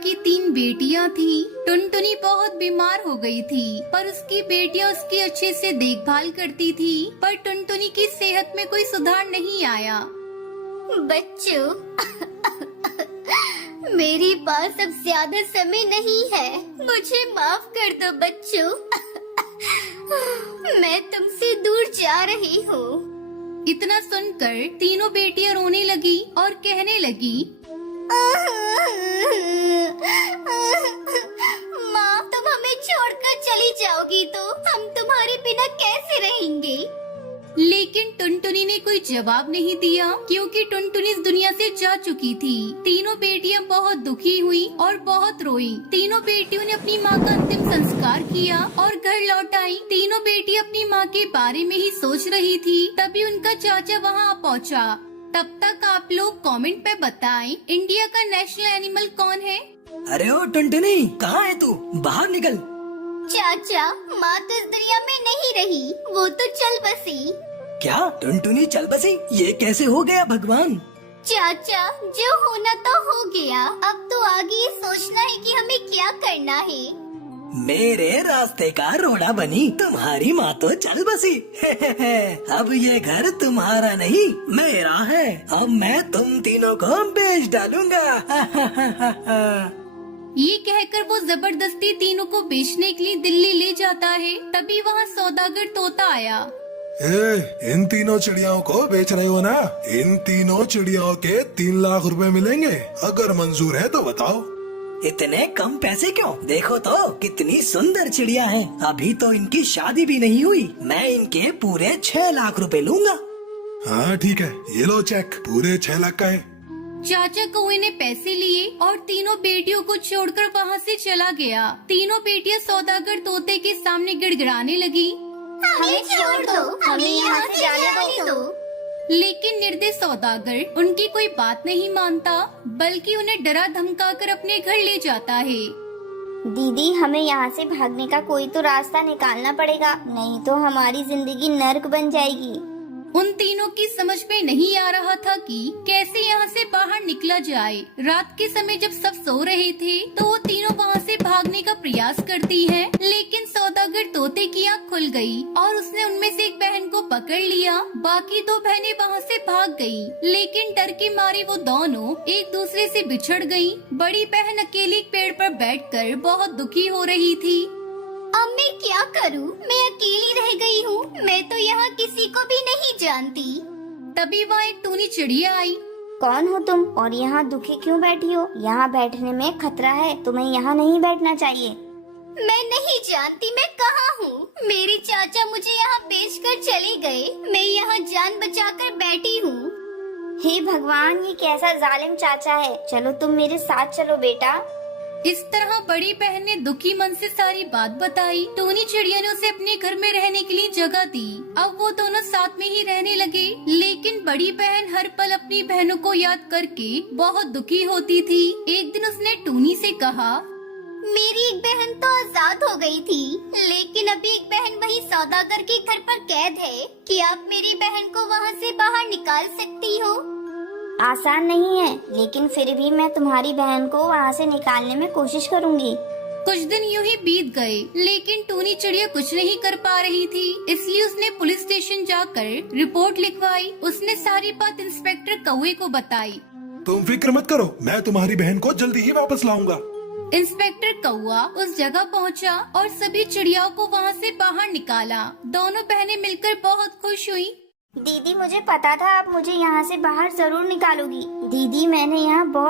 की 3 बेटियां थी। टुनटुनी बहुत बीमार हो गई थी, पर उसकी बेटियां उसकी अच्छे से देखभाल करती थी। पर टुनटुनी की सेहत में कोई सुधार नहीं आया। बच्चों, मेरे पास अब ज्यादा समय नहीं है, मुझे माफ कर दो बच्चों। मैं तुमसे दूर जा रही हूँ। इतना सुनकर तीनों बेटियां रोने लगी और कहने लगी, माँ, तुम हमें छोड़कर चली जाओगी तो हम तुम्हारे बिना कैसे रहेंगे? लेकिन टुनटुनी ने कोई जवाब नहीं दिया, क्योंकि टुनटुनी इस दुनिया से जा चुकी थी। तीनों बेटियां बहुत दुखी हुई और बहुत रोई। तीनों बेटियों ने अपनी माँ का अंतिम संस्कार किया और घर लौट आई। तीनों बेटियां अपनी माँ के बारे में ही सोच रही थी, तभी उनका चाचा वहाँ पहुँचा। तब तक आप लोग कमेंट पे बताएं, इंडिया का नेशनल एनिमल कौन है? अरे ओ टुनटुनी, कहाँ है तू? बाहर निकल। चाचा, माँ तो इस दुनिया में नहीं रही, वो तो चल बसी। क्या टुनटुनी चल बसी? ये कैसे हो गया भगवान? चाचा, जो होना तो हो गया, अब तो आगे ये सोचना है कि हमें क्या करना है। मेरे रास्ते का रोड़ा बनी, तुम्हारी माँ तो चल बसी। अब ये घर तुम्हारा नहीं, मेरा है। अब मैं तुम तीनों को बेच डालूंगा। ये कहकर वो जबरदस्ती तीनों को बेचने के लिए दिल्ली ले जाता है। तभी वहाँ सौदागर तोता आया। इन तीनों चिड़ियाओं को बेच रहे हो ना? इन तीनों चिड़ियाओं के 3 लाख रुपए मिलेंगे, अगर मंजूर है तो बताओ। इतने कम पैसे क्यों? देखो तो कितनी सुंदर चिड़िया हैं। अभी तो इनकी शादी भी नहीं हुई। मैं इनके पूरे 6 लाख रुपए लूंगा। हाँ ठीक है, ये लो चेक, पूरे 6 लाख का है। चाचा कौए ने पैसे लिए और तीनों बेटियों को छोड़कर वहाँ से चला गया। तीनों बेटियां सौदागर तोते के सामने गिड़गिड़ाने लगी। हमें छोड़ दो, हमें यहाँ से जाने दो। लेकिन निर्दयी सौदागर उनकी कोई बात नहीं मानता, बल्कि उन्हें डरा धमका कर अपने घर ले जाता है। दीदी, हमें यहाँ से भागने का कोई तो रास्ता निकालना पड़ेगा, नहीं तो हमारी जिंदगी नर्क बन जाएगी। उन तीनों की समझ में नहीं आ रहा था कि कैसे यहाँ से बाहर निकला जाए। रात के समय जब सब सो रहे थे तो वो तीनों वहाँ से भागने का प्रयास करती हैं, लेकिन सौदागर तोते की आँख खुल गई और उसने उनमें से एक बहन को पकड़ लिया। बाकी 2 बहनें वहाँ से भाग गई, लेकिन डर के मारे वो दोनों एक दूसरे से बिछड़ गयी। बड़ी बहन अकेली एक पेड़ पर बैठकर बहुत दुखी हो रही थी। अब मैं क्या करूं? मैं अकेली रह गई हूँ। मैं तो यहाँ किसी को भी नहीं जानती। तभी वहाँ एक टूनी चिड़िया आई। कौन हो तुम और यहाँ दुखी क्यों बैठी हो? यहाँ बैठने में खतरा है, तुम्हें यहाँ नहीं बैठना चाहिए। मैं नहीं जानती मैं कहाँ हूँ। मेरे चाचा मुझे यहाँ बेचकर चले गए। मैं यहाँ जान बचाकर बैठी हूँ। हे भगवान, ये कैसा जालिम चाचा है। चलो तुम मेरे साथ चलो बेटा। इस तरह बड़ी बहन ने दुखी मन से सारी बात बताई। टूनी चिड़िया ने उसे अपने घर में रहने के लिए जगह दी। अब वो दोनों साथ में ही रहने लगे, लेकिन बड़ी बहन हर पल अपनी बहनों को याद करके बहुत दुखी होती थी। एक दिन उसने टूनी से कहा, मेरी एक बहन तो आजाद हो गई थी, लेकिन अभी एक बहन वही सौदागर के घर पर कैद है। कि आप मेरी बहन को वहाँ से बाहर निकाल सकती हो? आसान नहीं है, लेकिन फिर भी मैं तुम्हारी बहन को वहाँ से निकालने में कोशिश करूँगी। कुछ दिन यूं ही बीत गए, लेकिन टूनी चिड़िया कुछ नहीं कर पा रही थी। इसलिए उसने पुलिस स्टेशन जाकर रिपोर्ट लिखवाई। उसने सारी बात इंस्पेक्टर कौवे को बताई। तुम फिक्र मत करो, मैं तुम्हारी बहन को जल्दी ही वापस लाऊंगा। इंस्पेक्टर कौवा उस जगह पहुंचा और सभी चिड़ियाओं को वहां से बाहर निकाला। दोनों बहनें मिलकर बहुत खुश हुई। दीदी, मुझे पता था आप मुझे यहाँ से बाहर जरूर निकालोगी। दीदी, मैंने यहाँ बहुत